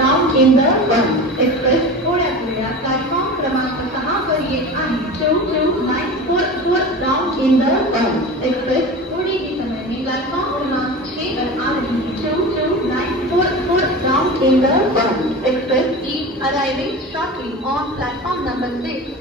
down in the 1 express थोड्या वेळा platform क्रमांक 6 वर येत आहे. 22944 down in the 1 एक्सप्रेस थोड़ी ही समय में प्लैटफॉर्म क्रमांक 6 पर आ रही है. 22944 down in the 1 express is arriving shortly on platform number 6.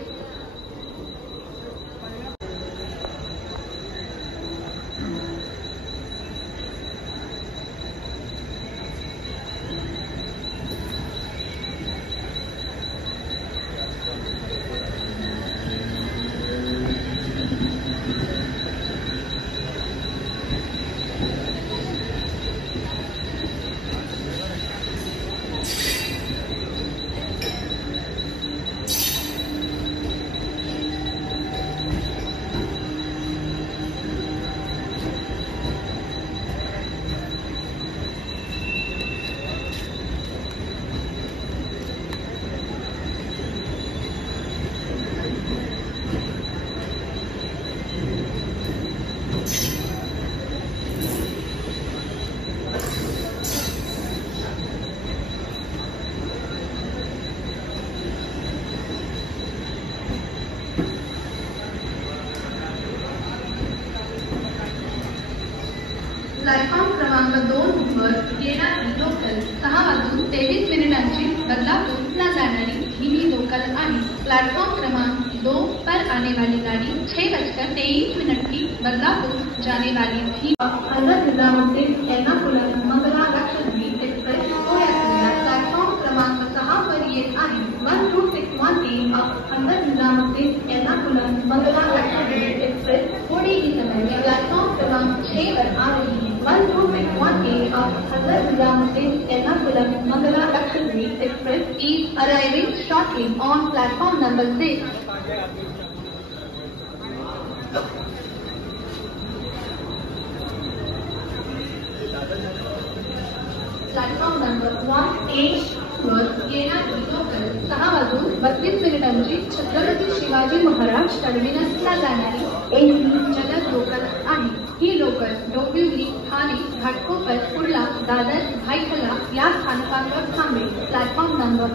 Platform क्रमांक 2 वर येणारी लोकल 6:23 बदलापूर जाणारी ही लोकल आहे. प्लैटफॉर्म क्रमांक 2 पर आने वाली गाड़ी 6:23 की बदलापुर जाने वाली थी. हजरत निजामुद्दीन एर्नाकुलम मंगला लक्षद्वीप एक्सप्रेस प्लॅटफॉर्म क्रमांक 6 पर येत आहे. 12618 हजरत निजामुद्दीन एर्नाकुलम मंगला लक्षद्वीप एक्सप्रेस थोड़ी ही समय में प्लेटफॉर्म क्रमांक 6 पर आ रही है. 12618 Hazrat Nizamuddin Ernakulam Mangala Lakshadweep express is arriving shortly on platform number 6. Platform number 1 वर येणारी लोकल 6:32 छत्रपती शिवाजी महाराज टर्मिनसला जाणारी एक जलद लोकल आहे. ही लोकल डोंबिवली, ठाणे, घाटकोपर, कुर्ला, दादर, भाईखला या स्थानकांवर थांबेल. प्लॅटफॉर्म नंबर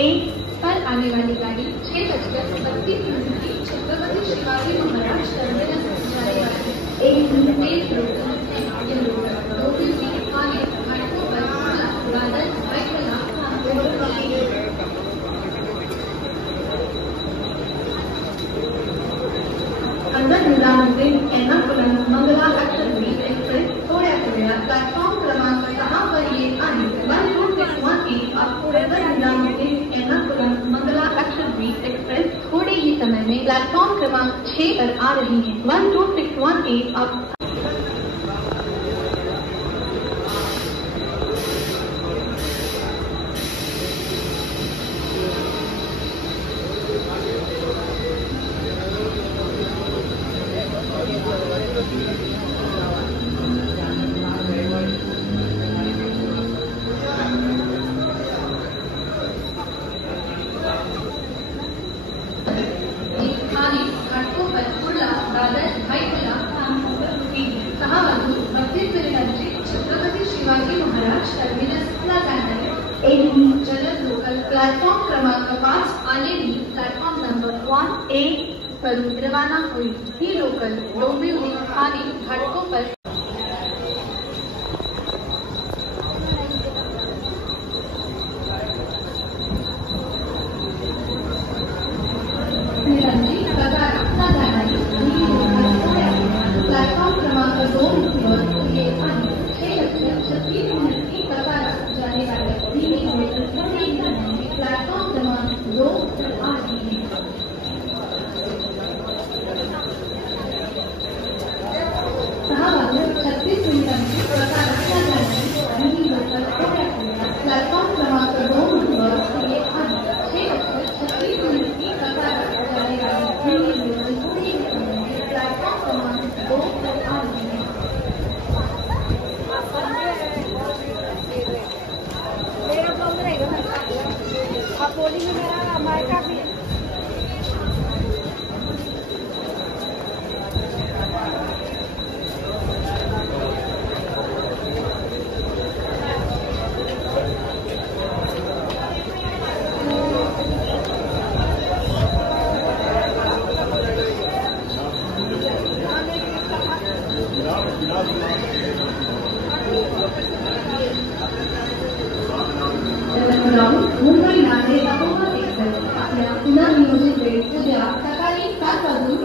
1 पर आने वाली गाड़ी 6:32 की छत्रपति शिवाजी महाराज टर्मिनस जाने वाली एक तेज लोकल डोंबिवली, ठाणे, घाटकोपर, कुर्ला, दादर, भाईखला हजरत निजामुद्दीन एर्नाकुलम मंगला लक्षद्वीप एक्सप्रेस थोड्या वेळात प्लॅटफॉर्म क्रमांक 6 पर येत आहे. 12618 हजरत निजामुद्दीन एर्नाकुलम मंगला लक्षद्वीप एक्सप्रेस थोड़ी ही समय में प्लेटफॉर्म क्रमांक 6 पर आ रही है. 12618 छत्रपति शिवाजी महाराज टर्मिनसला जाणारी एक जलद लोकल प्लॅटफॉर्म क्रमांक 5 आलेली प्लॅटफॉर्म नंबर 1 वरून रवाना होईल. ही लोकल डोंबिवली, ठाणे, घाटकोपर प्लॅटफॉर्म क्रमांक 2 वर येत आहे. 6:36 की जाने वाले प्लॅटफॉर्म क्रमांक 2 पर आ रही है. 6:36 प्लॅटफॉर्म क्रमांक 2 वर येत आहे. 6:36 की जाने वाली प्लॅटफॉर्म क्रमांक 2 पर आ रही है. मुंबई नांदेड अकोला एक्सप्रेस आपल्या पुनर्नियोजित वेळ उद्या सकाळी 7 वाजून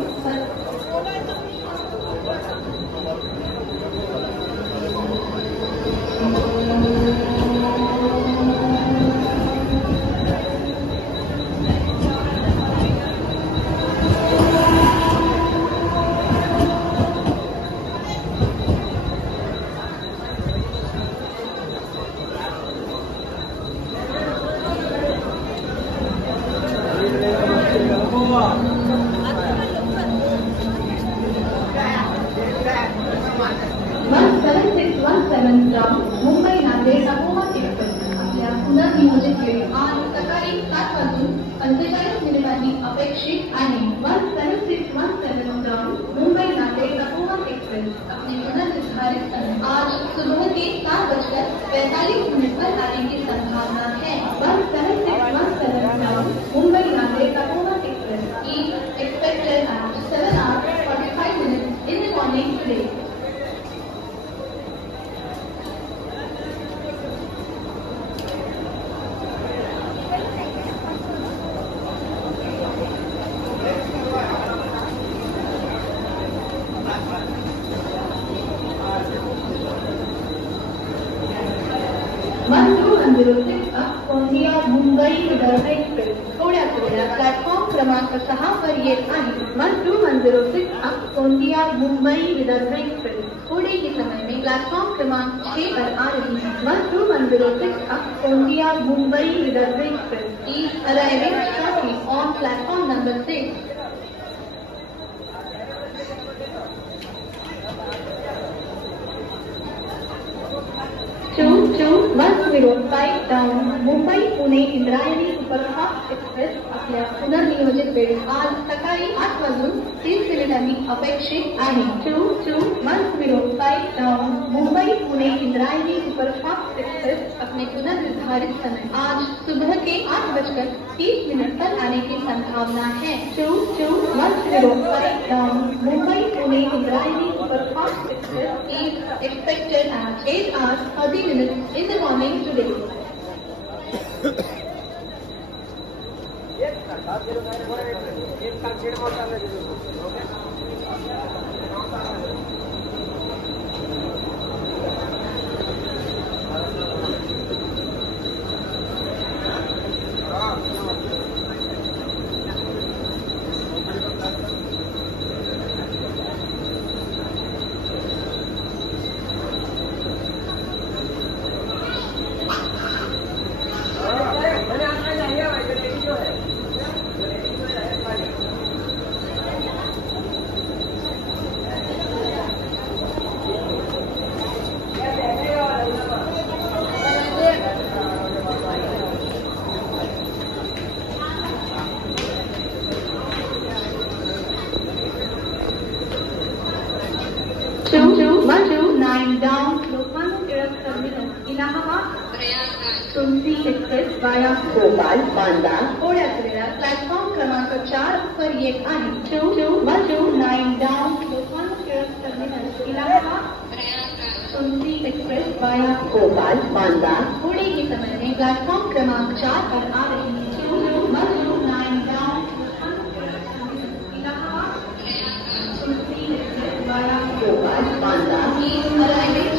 मुंबई नांदेड अकोला एक्सप्रेस आपल्या पुनर्नियोजित वेळ आज सकाळी 7 वाजून 45 मिनिटांनी अपेक्षित आहे. 1761 मुंबई नांदेड अकोला एक्सप्रेस अपने पुनर्निर्धारित समय आज सुबह के 7:45 पर आने की संभावना है. 1761 Mumbai Nanded Akola express is expected at 7:45 in the morning today. Mumbai Vidarbha express थोड्या प्लॅटफॉर्म क्रमांक 6 वर येत आहे. 1106 गोंदिया मुंबई विदर्भ एक्सप्रेस थोड़े ही समय में प्लेटफॉर्म क्रमांक 6 पर आ रही है. 1106 Gondia Mumbai Vidarbha express is arriving shortly on platform number 6. Mumbai Pune Indrayani superfast express आपल्या पुनर्नियोजित वेळ आज सकाळी 8 वाजून 30 मिनिटांनी अपेक्षित आहे. 2105 मुंबई पुणे इंद्रायणी सुपरफास्ट एक्सप्रेस अपने पुनर्निर्धारित समय आज सुबह के 8:30 पर आने की संभावना है. 2105 Mumbai Pune Indrayani superfast express is expected at 8:30 in the morning today. Tulsi express वाया भोपाल बांदा थोड्या वेळात प्लॅटफॉर्म क्रमांक 4 पर येत आहे. 2129 डाउन लोकमान्य टिळक टर्मिनस इलाहाबाद तुलसी एक्सप्रेस वाया भोपाल बांदा थोड़े ही समय में प्लेटफॉर्म क्रमांक 4 पर आ रही है. 2129 डाउन लोकमान्य टिळक टर्मिनस इलाहाबाद तुलसी एक्सप्रेस वाया भोपाल बांदा is arriving